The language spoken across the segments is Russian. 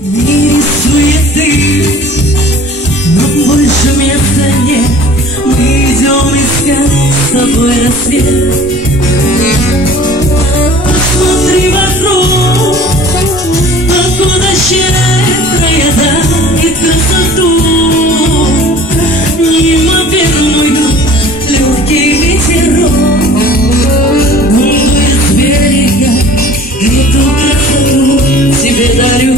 В мире суеты нам больше места нет. Мы идем искать с тобой рассвет. Посмотри вокруг, погода щедрая дарит красоту. Неимоверную легкий ветерок дует с берега. Эту красоту тебе дарю.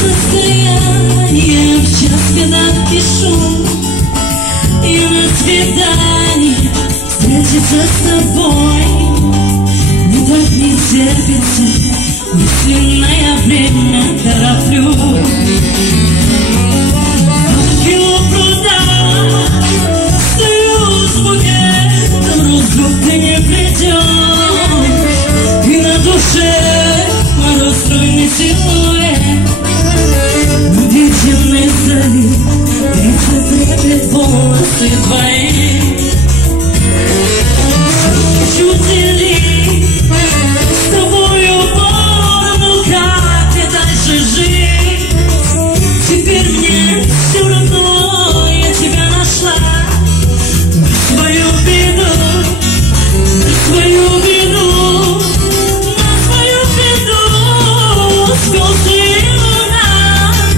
Состояние в час, когда пишу, и на свидание встретиться с тобой. Мне так не терпится.